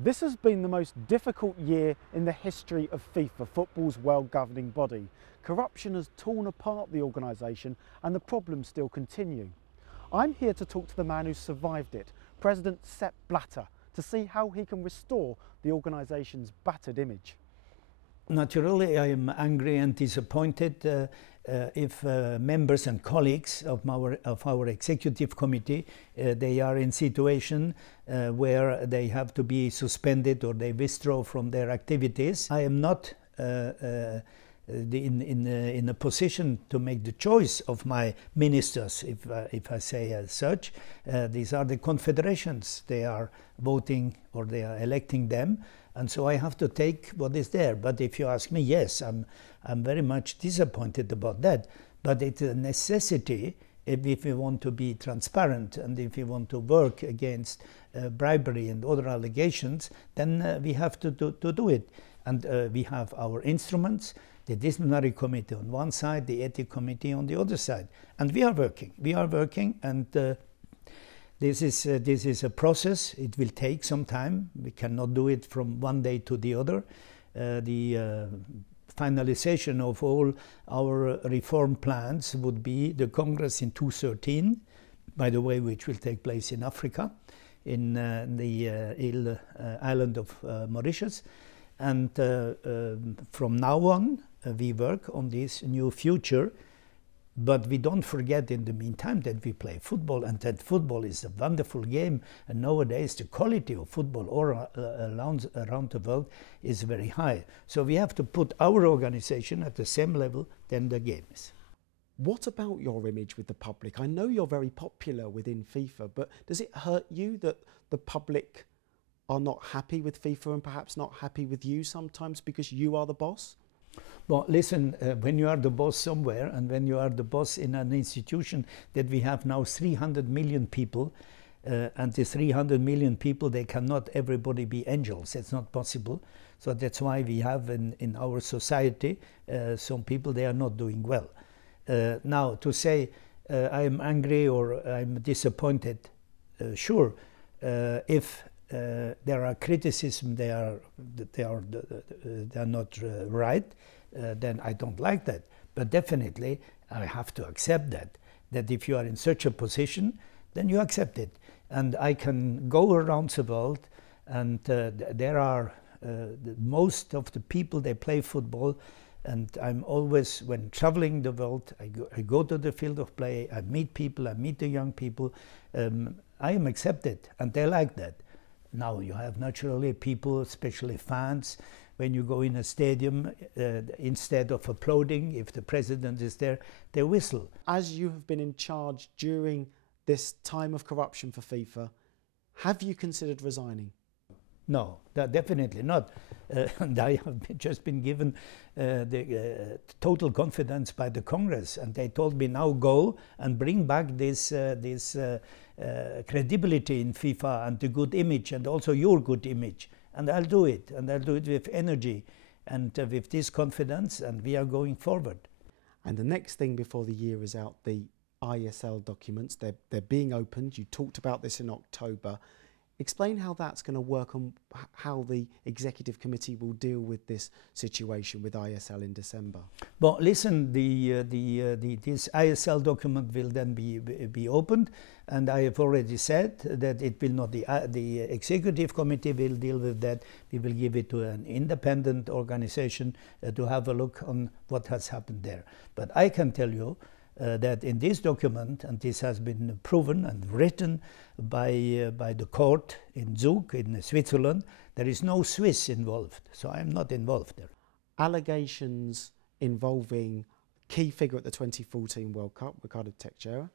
This has been the most difficult year in the history of FIFA, football's world-governing body. Corruption has torn apart the organisation and the problems still continue. I'm here to talk to the man who survived it, President Sepp Blatter, to see how he can restore the organisation's battered image. Naturally, I am angry and disappointed if members and colleagues of our executive committee they are in situation where they have to be suspended or they withdraw from their activities. I am not in a position to make the choice of my ministers, if I say as such. These are the confederations. They are voting or they are electing them, and so I have to take what is there. But if you ask me, yes, I'm very much disappointed about that. But it's a necessity if we want to be transparent and if we want to work against bribery and other allegations, then we have to do it. And we have our instruments, the disciplinary committee on one side, the ethics committee on the other side. And we are working, and this is a process. It will take some time. We cannot do it from one day to the other. The finalization of all our reform plans would be the Congress in 2013, by the way, which will take place in Africa, in the island of Mauritius. And from now on, we work on this new future. But we don't forget in the meantime that we play football, and that football is a wonderful game. And nowadays the quality of football around the world is very high. So we have to put our organization at the same level than the games. What about your image with the public? I know you're very popular within FIFA, but does it hurt you that the public are not happy with FIFA and perhaps not happy with you sometimes because you are the boss? Well, listen, when you are the boss somewhere and when you are the boss in an institution that we have now 300 million people, and the 300 million people, they cannot everybody be angels. It's not possible. So that's why we have in our society some people, they are not doing well. Now, to say I am angry or I'm disappointed, sure, if there are criticism, they are not right, then I don't like that. But definitely I have to accept that if you are in such a position, then you accept it. And I can go around the world, and there are most of the people, they play football, and I'm always, when traveling the world, I go to the field of play, I meet people, I meet the young people, I am accepted, and they like that. Now you have naturally people, especially fans, when you go in a stadium, instead of applauding, if the president is there, they whistle. As you have been in charge during this time of corruption for FIFA, have you considered resigning? No, definitely not. And I have just been given the total confidence by the Congress, and they told me now go and bring back this credibility in FIFA and the good image, and also your good image. And I'll do it, and I'll do it with energy and with this confidence, and we are going forward. And the next thing before the year is out, the ISL documents, they're being opened. You talked about this in October. Explain how that's going to work and how the executive committee will deal with this situation with ISL in December. Well, listen, this ISL document will then be opened, and I have already said that it will not. The executive committee will deal with that. We will give it to an independent organization to have a look on what has happened there. But I can tell you that in this document, and this has been proven and written by the court in Zug in Switzerland, there is no Swiss involved, so I'm not involved there. Allegations involving key figure at the 2014 World Cup, Ricardo Teixeira,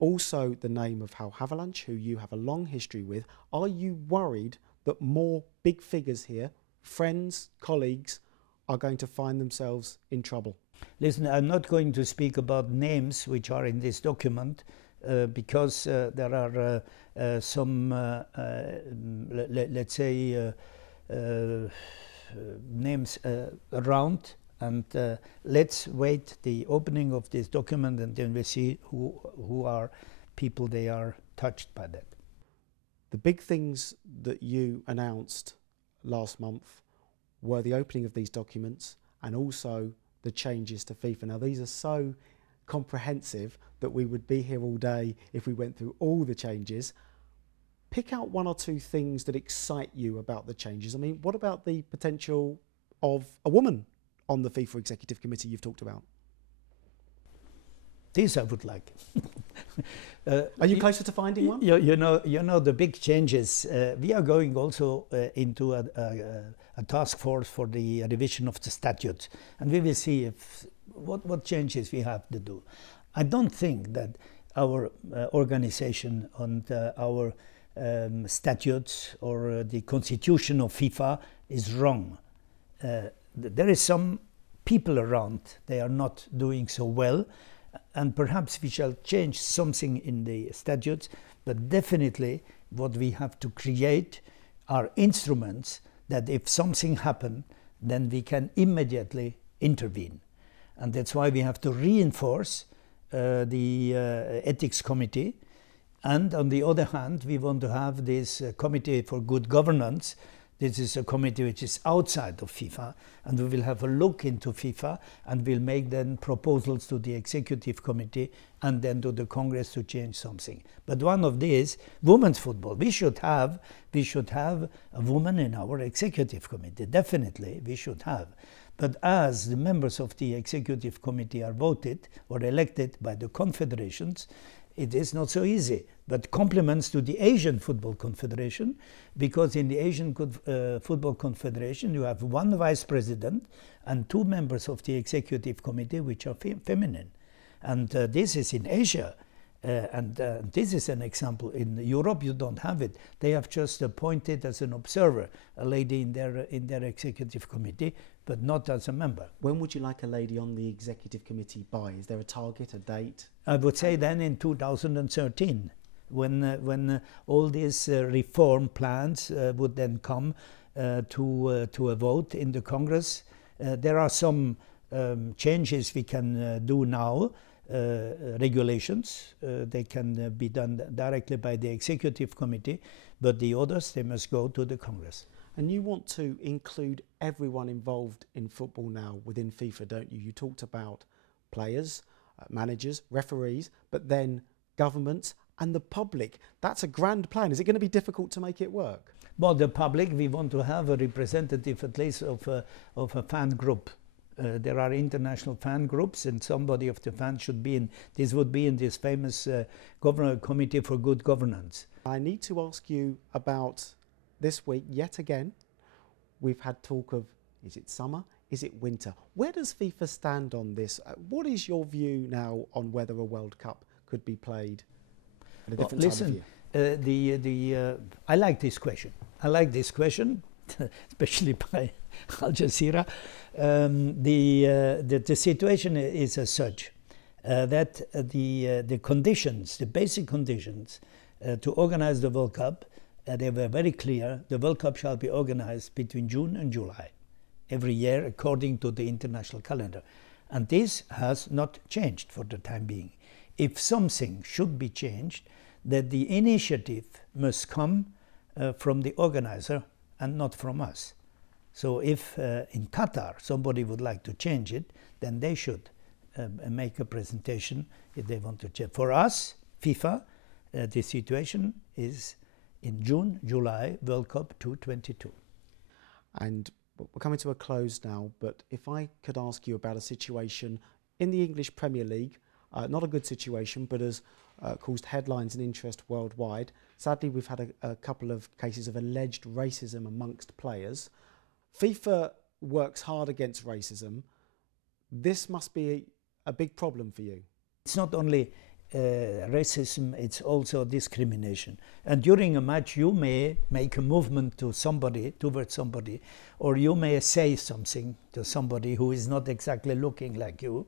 also the name of Hal Havelange, who you have a long history with. Are you worried that more big figures here, friends, colleagues, are going to find themselves in trouble? Listen, I'm not going to speak about names which are in this document because there are some, let's say, names around, and let's wait the opening of this document, and then we see who are people they are touched by that. The big things that you announced last month were the opening of these documents and also the changes to FIFA. Now, these are so comprehensive that we would be here all day if we went through all the changes. Pick out one or two things that excite you about the changes. I mean, what about the potential of a woman on the FIFA Executive Committee you've talked about? This I would like. Are you closer to finding one? You know the big changes. We are going also into a task force for the revision of the statutes, and we will see if what changes we have to do. I don't think that our organization and our statutes or the constitution of FIFA is wrong. There is some people around, they are not doing so well, and perhaps we shall change something in the statutes, but definitely what we have to create are instruments that if something happens, then we can immediately intervene. And that's why we have to reinforce the ethics committee. And on the other hand, we want to have this committee for good governance. This is a committee which is outside of FIFA, and we will have a look into FIFA and we'll make then proposals to the executive committee and then to the Congress to change something. But one of these, women's football, we should have a woman in our executive committee. Definitely we should have. But as the members of the executive committee are voted or elected by the confederations, it is not so easy. But compliments to the Asian Football Confederation, because in the Asian Football Confederation you have one vice president and two members of the executive committee which are feminine. And this is in Asia. And this is an example. In Europe you don't have it. They have just appointed as an observer a lady in their executive committee, but not as a member. When would you like a lady on the executive committee by? Is there a target, a date? I would say then in 2013, when all these reform plans would then come to a vote in the Congress. There are some changes we can do now. Regulations, they can be done directly by the executive committee, but the others, they must go to the Congress. And you want to include everyone involved in football now within FIFA, don't you? You talked about players, managers, referees, but then governments and the public. That's a grand plan. Is it going to be difficult to make it work? Well, the public, we want to have a representative at least of a fan group. There are international fan groups, and somebody of the fans should be in. This would be in this famous committee for good governance. I need to ask you about this week yet again. We've had talk of, is it summer? Is it winter? Where does FIFA stand on this? What is your view now on whether a World Cup could be played at a different time of year? I like this question. I like this question, especially by Al Jazeera. The situation is as such that the conditions, the basic conditions to organize the World Cup, they were very clear. The World Cup shall be organized between June and July every year according to the international calendar. And this has not changed for the time being. If something should be changed, that the initiative must come from the organizer and not from us. So if in Qatar somebody would like to change it, then they should make a presentation if they want to change. For us, FIFA, the situation is in June, July, World Cup 2022. And we're coming to a close now, but if I could ask you about a situation in the English Premier League, not a good situation, but has caused headlines and interest worldwide. Sadly, we've had a couple of cases of alleged racism amongst players. FIFA works hard against racism. This must be a big problem for you. It's not only racism, it's also discrimination. And during a match, you may make a movement to somebody, towards somebody, or you may say something to somebody who is not exactly looking like you.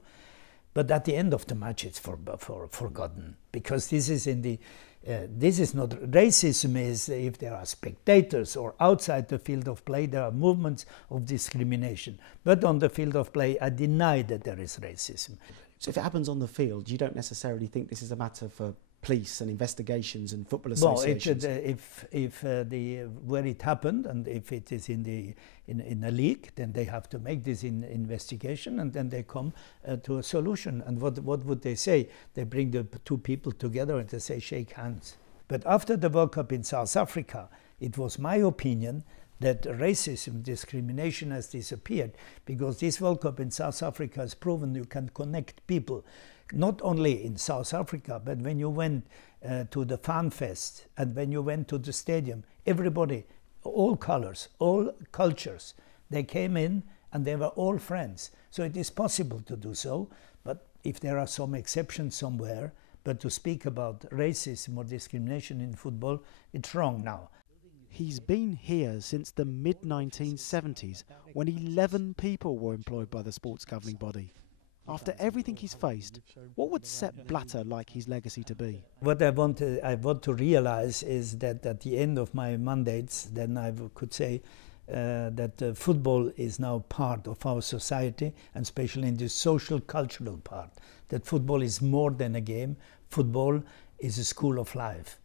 But at the end of the match, it's forgotten, because this is in the this is not racism. Is if there are spectators or outside the field of play, there are movements of discrimination. But on the field of play, I deny that there is racism. So if it happens on the field, you don't necessarily think this is a matter for police and investigations and football Well, associations? where it happened, and if it is in a league, then they have to make this investigation, and then they come to a solution. And what would they say? They bring the two people together and they say shake hands. But after the World Cup in South Africa, it was my opinion that racism, discrimination has disappeared, because this World Cup in South Africa has proven you can connect people, not only in South Africa, but when you went to the Fan Fest and when you went to the stadium, everybody, all colors, all cultures, they came in and they were all friends. So it is possible to do so, but if there are some exceptions somewhere, but to speak about racism or discrimination in football, it's wrong now. He's been here since the mid-1970s, when 11 people were employed by the sports governing body. After everything he's faced, what would Sepp Blatter like his legacy to be? What I want to realize is that at the end of my mandates, then I could say that football is now part of our society, and especially in the social cultural part, that football is more than a game. Football is a school of life.